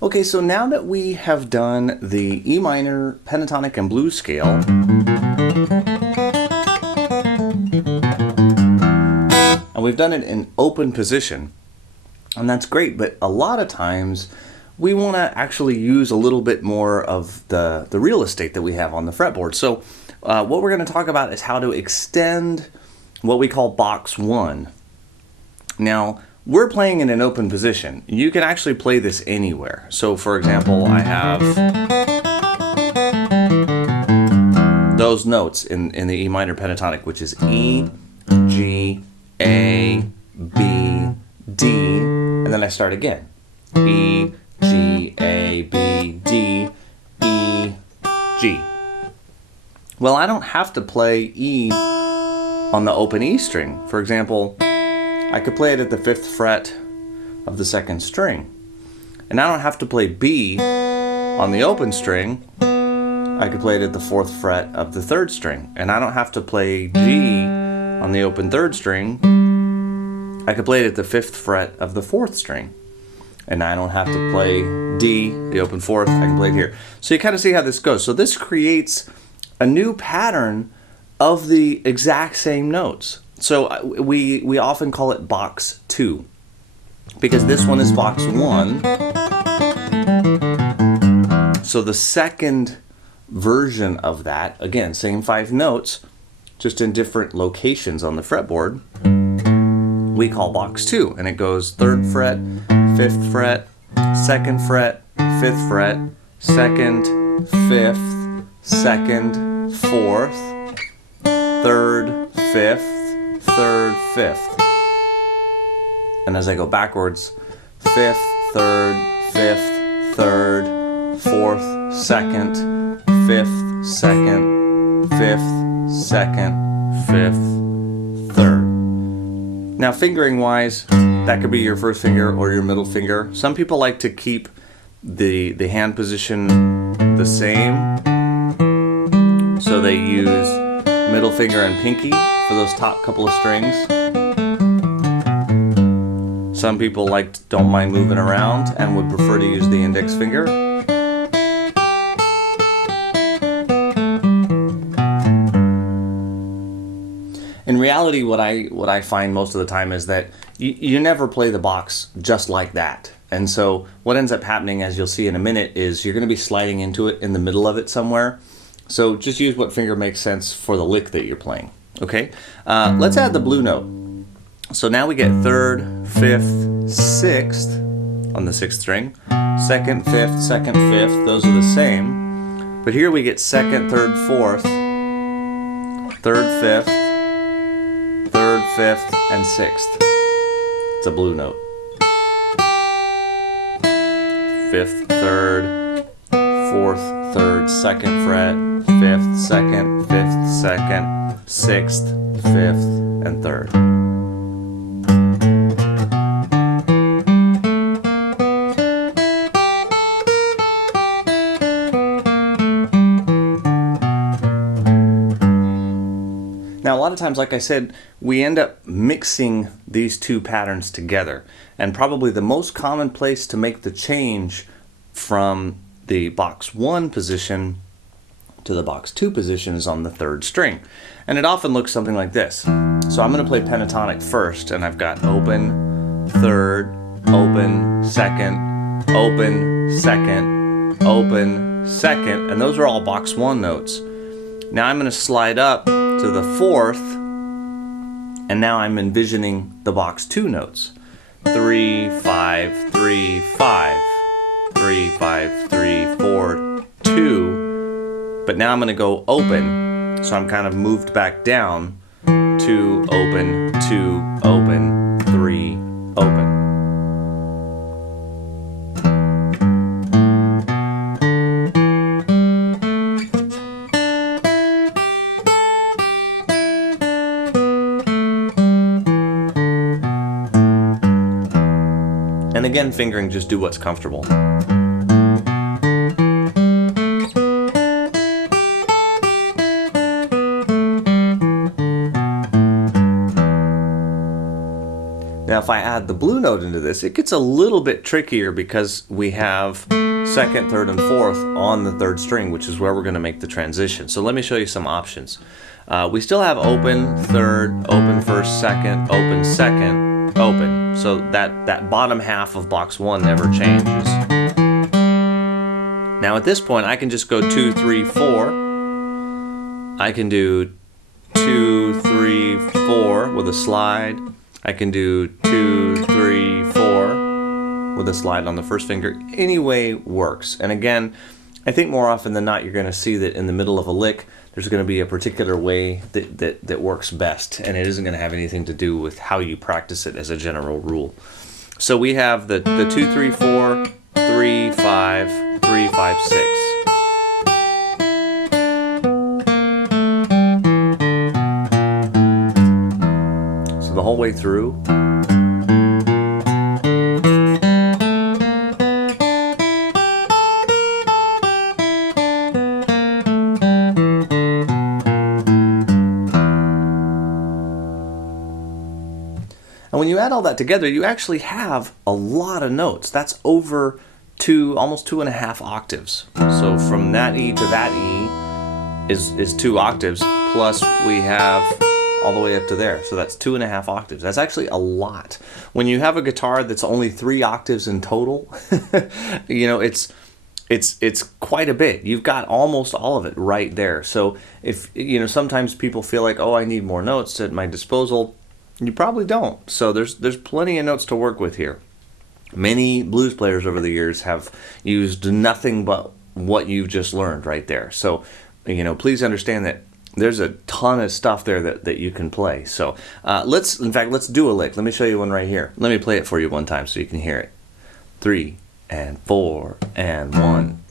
Okay, so now that we have done the E minor pentatonic and blues scale, and we've done it in open position, and that's great, but a lot of times we want to actually use a little bit more of the real estate that we have on the fretboard. So what we're going to talk about is how to extend what we call box 1. Now, we're playing in an open position. You can actually play this anywhere. So for example, I have those notes in the E minor pentatonic, which is E, G, A, B, D, and then I start again. E, G, A, B, D, E, G. Well, I don't have to play E on the open E string. For example, I could play it at the 5th fret of the 2nd string. And I don't have to play B on the open string. I could play it at the 4th fret of the 3rd string. And I don't have to play G on the open 3rd string. I could play it at the 5th fret of the 4th string. And I don't have to play D, the open 4th, I can play it here. So you kind of see how this goes. So this creates a new pattern of the exact same notes. So we often call it box 2, because this one is box 1. So the second version of that, again, same 5 notes, just in different locations on the fretboard, we call box 2. And it goes 3rd fret, 5th fret, 2nd fret, 5th fret, 2nd, 5th, 2nd, 4th, 3rd, 5th, 3rd, 5th. And as I go backwards, 5th, 3rd, 5th, 3rd, 4th, 2nd, 5th, 2nd, 5th, 2nd, 5th, 3rd. Now fingering wise, that could be your first finger or your middle finger. Some people like to keep the hand position the same, so they use middle finger and pinky for those top couple of strings. Some people don't mind moving around and would prefer to use the index finger. In reality, what I find most of the time is that you never play the box just like that. And so what ends up happening, as you'll see in a minute, is you're going to be sliding into it in the middle of it somewhere. So just use what finger makes sense for the lick that you're playing. Okay, let's add the blue note. So now we get 3rd, 5th, 6th on the 6th string, 2nd, 5th, 2nd, 5th, those are the same. But here we get 2nd, 3rd, 4th, 3rd, 5th, 3rd, 5th, and 6th. It's a blue note. 5th, 3rd, 4th, 3rd, 2nd fret, 5th, 2nd, 5th, 2nd, 6th, 5th, and 3rd. Now a lot of times, like I said, we end up mixing these two patterns together. And probably the most common place to make the change from the box 1 position to the box 2 position is on the 3rd string. And it often looks something like this. So I'm going to play pentatonic first, and I've got open, 3rd, open, 2nd, open, 2nd, open, 2nd, and those are all box 1 notes. Now I'm going to slide up to the 4th, and now I'm envisioning the box 2 notes. 3, 5, 3, 5. 3, 5, 3, 4, 2. But now I'm going to go open, so I'm kind of moved back down to open, 2, open, 3, open. And again, fingering, just do what's comfortable. Now if I add the blue note into this, it gets a little bit trickier because we have second, third, and fourth on the third string, which is where we're going to make the transition. So let me show you some options. We still have open, third, open, first, second, open. So that bottom half of box 1 never changes. Now at this point I can just go 2, 3, 4. I can do 2, 3, 4 with a slide. I can do 2, 3, 4 with a slide on the first finger. Any way works. And again, I think more often than not you're going to see that in the middle of a lick there's going to be a particular way that works best, and it isn't going to have anything to do with how you practice it as a general rule. So we have the 2, 3, 4, 3, 5, 3, 5, 6. So the whole way through. And when you add all that together, you actually have a lot of notes. That's over almost 2.5 octaves. So from that E to that E is 2 octaves, plus we have all the way up to there. So that's 2.5 octaves. That's actually a lot. When you have a guitar that's only 3 octaves in total, you know, it's quite a bit. You've got almost all of it right there. So if, you know, sometimes people feel like, oh, I need more notes at my disposal. You probably don't. So there's plenty of notes to work with here. Many blues players over the years have used nothing but what you've just learned right there. So, you know, please understand that there's a ton of stuff there that you can play. So let's do a lick. Let me show you one right here. Let me play it for you one time so you can hear it. 3 and 4 and 1.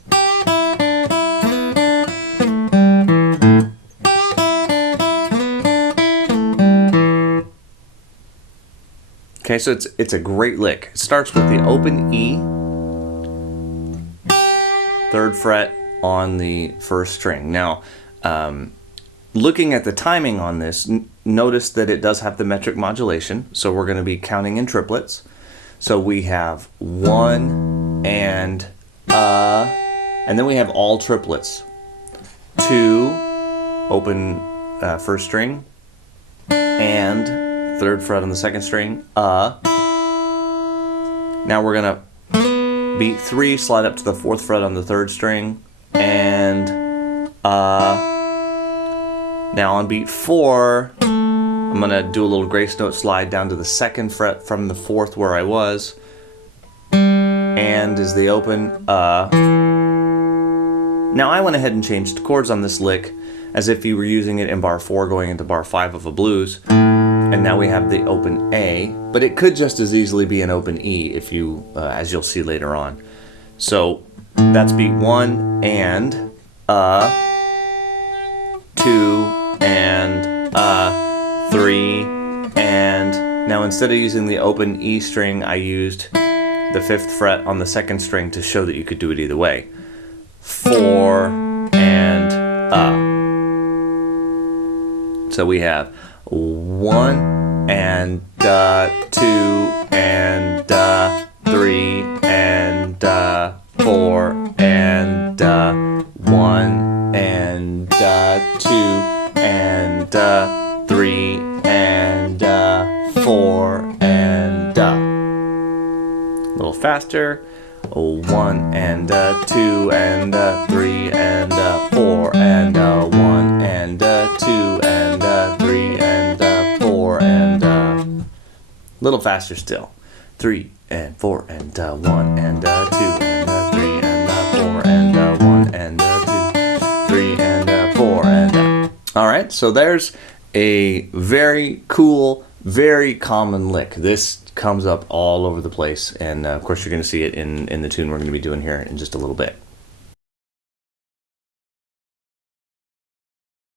Okay, so it's a great lick. It starts with the open E, 3rd fret on the first string. Now, looking at the timing on this, notice that it does have the metric modulation, so we're going to be counting in triplets. So we have 1 and then we have all triplets. 2, open first string, and 3rd fret on the 2nd string, Now we're gonna beat 3, slide up to the 4th fret on the 3rd string, and Now on beat 4, I'm gonna do a little grace note slide down to the 2nd fret from the 4th where I was, and is the open, Now I went ahead and changed chords on this lick as if you were using it in bar 4 going into bar 5 of a blues. And now we have the open A, but it could just as easily be an open E if you, as you'll see later on. So that's beat 1 and 2 and 3 and now instead of using the open E string, I used the 5th fret on the 2nd string to show that you could do it either way. 4 and So we have 1 and 2 and 3 and 4 and 1 and 2 and 3 and 4 and a little faster. 1 and 2 and 3 and 4 and 1 and 2 and 3 and 4 and a little faster still. 3 and 4 and 1 and 2 and 3 and 4 and 1 and 2, 3 and 4 and all right, so there's a very cool, very common lick. This comes up all over the place, and of course you're going to see it in the tune we're going to be doing here in just a little bit.